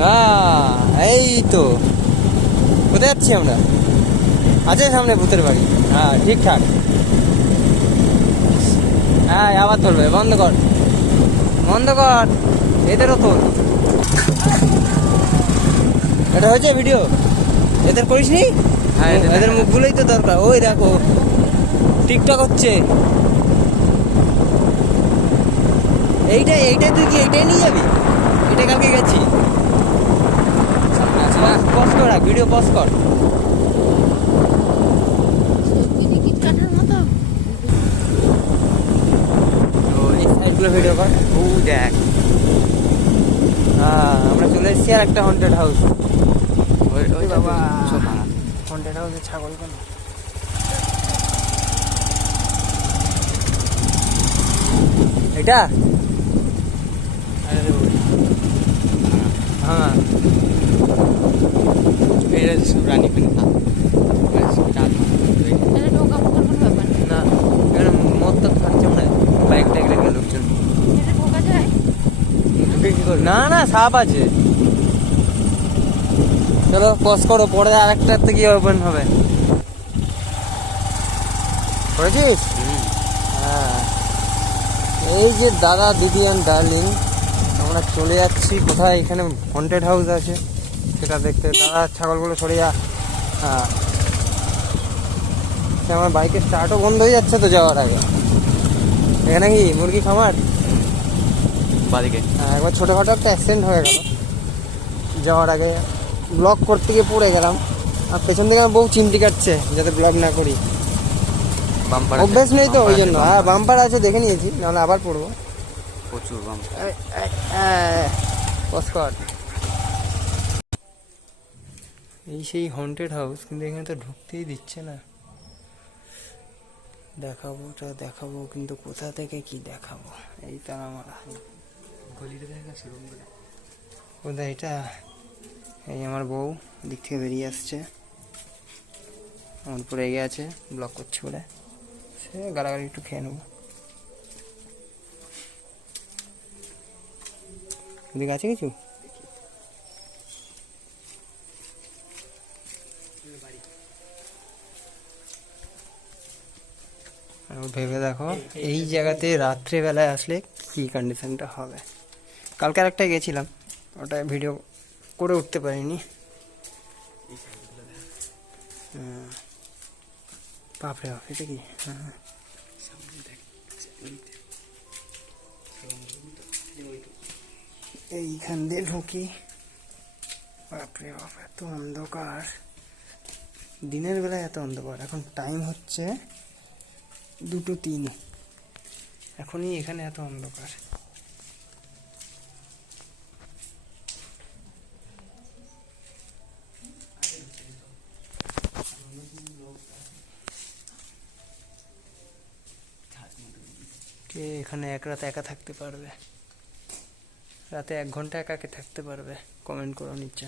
হ্যাঁ এই তো কোথায় যাচ্ছি আমরা? আছে সামনে ভূতের বাড়ি। হ্যাঁ ঠিকঠাক। হ্যাঁ আবার তোলবে, বন্ধ কর বন্ধ কর, এদেরও তোল। এটা হয়েছে ভিডিও, এদের করিস নি? এদের মুখগুলোই তো দরকার। ওই দেখো টিকটক হচ্ছে। এইটাই তুই কি এইটাই নিয়ে যাবি? এটা কালকে গেছি। পজ কর, ভিডিও পজ কর। এই সাইডগুলো ভিডিও কর। ও দেখ, হ্যাঁ আমরা চলে এসেছি আর একটা হন্টেড হাউস। ওই বাবা, হন্টেড হাউসে ছাগল কেন? এটা হ্যাঁ এটা সব রানী পেন না, না এখানে মদ তো খাচ্ছে মনে হয়। বাইক টাইক রেখে লোকজন ঢুকে কি করে? না না সাপ আছে। চলো পজ করো, পরে আরেকটাতে কি ওপেন হবে। করেছিস? হ্যাঁ এই যে দাদা দিদি অ্যান্ড ডার্লিং, আমরা চলে যাচ্ছি কোথায়? এখানে হন্টেড হাউস আছে সেটা দেখতে। দাদা ছাগলগুলো সরে যা। হ্যাঁ আমার বাইকের স্টার্টও বন্ধ হয়ে যাচ্ছে তো যাওয়ার আগে। এখানে কি মুরগি খামার বাদিকে? হ্যাঁ একবার ছোটোখাটো একটা অ্যাক্সিডেন্ট হয়ে গেল যাওয়ার আগে, ব্লগ করতে গিয়ে পড়ে গেলাম। আর পেছন থেকে আমার বউ চিমটি কাটছে যাতে ব্লগ না করি। অভ্যেস নেই তো ওই জন্য। হ্যাঁ বাম্পার আছে দেখে নিয়েছি, নাহলে আবার পড়বো। প্রচুর বাম্পার। এই সেই হন্টেড হাউস, কিন্তু এখানে তো ঢুকতেই দিচ্ছে না। দেখাবো কিন্তু কোথা থেকে কি দেখাবো? এই তার আমার কোথায় এটা? এই আমার বউ দিক থেকে বেরিয়ে আসছে, আমার উপরে এগিয়ে আছে, ব্লক করছে বলে। সে গালাগালি একটু খেয়ে নেবো। এদিকে আছে কিছু? ভেবে দেখো এই জায়গাতে রাত্রেবেলায় আসলে কি কন্ডিশনটা হবে। কালকে আরেকটা গেছিলাম, ওটা ভিডিও করে উঠতে পারিনি। বাপরে বাপ, এটা কি? হ্যাঁ এইখান দিয়ে ঢুকি। বাপরে বাপ এত অন্ধকার, দিনের বেলায় এত অন্ধকার। এখন টাইম হচ্ছে 2:03, এখনই এখানে এত অন্ধকার। কে এখানে এক রাত একা থাকতে পারবে? রাতে 1 ঘন্টা একা কে থাকতে পারবে? কমেন্ট করো নিচে।